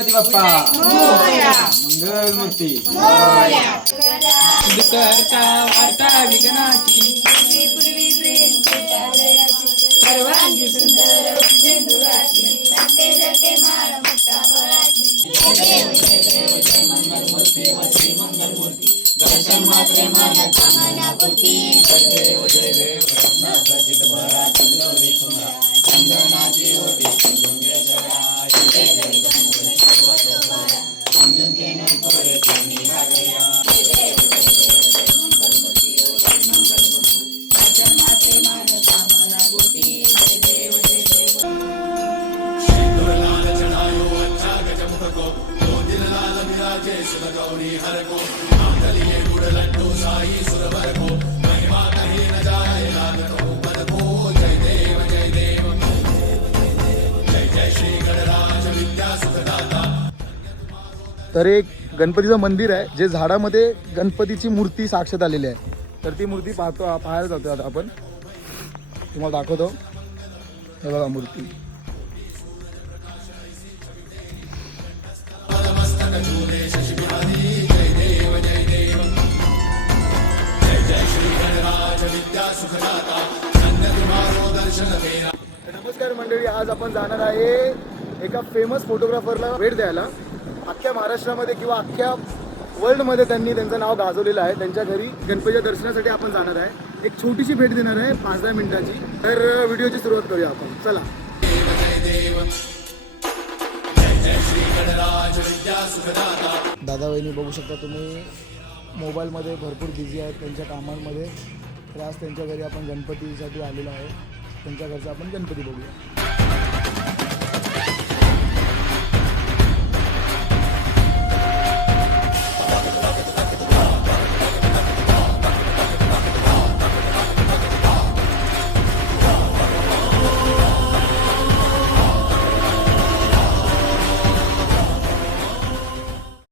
गणपती बाप्पा मंगल मूर्ती करता वार्ता विघ्नाची सर्वांगी सुंदर दर्शन मात्रे माझ्या कामना पूर्ती जय देव जय देव प्रसिद्ध भराची गौरी सुंदर चंदनाची होती सिंधुंगेश्वरा जय जय गणपती सर्वतो भरा समजून केने पुरे त्यांनी लागल्या जय देव मंगलमूर्ती मंगलमूर्ती दर्शन मात्रे माझ्या कामना पूर्ती जय देव जय देव सिंधुलाल चढ़ायो अच्छा गजमुख को दो दिन लाल विराजे सुर गौरी हर को लिए गुड़ लड्डू साई सुरवर को महिमा कहीं न जाए लागत ऊपर को जय देव जय देव जय जय श्री गणराज विद्या सुखदाता। तर एक गणपतीचं मंदिर आहे जे झाडामध्ये गणपतीची मूर्ती साक्षात आलेली आहे. तर ती मूर्ती पाहायला जातो आता आपण. तुम्हाला दाखवतो. हे बघा मूर्ती. नमस्कार मंडळी, आज आपण जाणार आहे एका फेमस फोटोग्राफरला भेट द्यायला. अख्ख्या महाराष्ट्रामध्ये किंवा अख्ख्या वर्ल्डमध्ये त्यांनी त्यांचं नाव गाजवलेलं आहे. त्यांच्या घरी गणपतीच्या दर्शनासाठी आपण जाणार आहे. एक छोटीशी भेट देणार आहे 5-10 मिनिटाची. तर व्हिडिओची सुरुवात करूया आपण. चला. दादा वहिनी बघू शकता तुम्ही, मोबाईलमध्ये भरपूर बिझी आहेत त्यांच्या कामांमध्ये. तर आज त्यांच्या घरी आपण गणपतीसाठी आलेलो आहे. त्यांच्या घरचा आपण गणपती बघूया.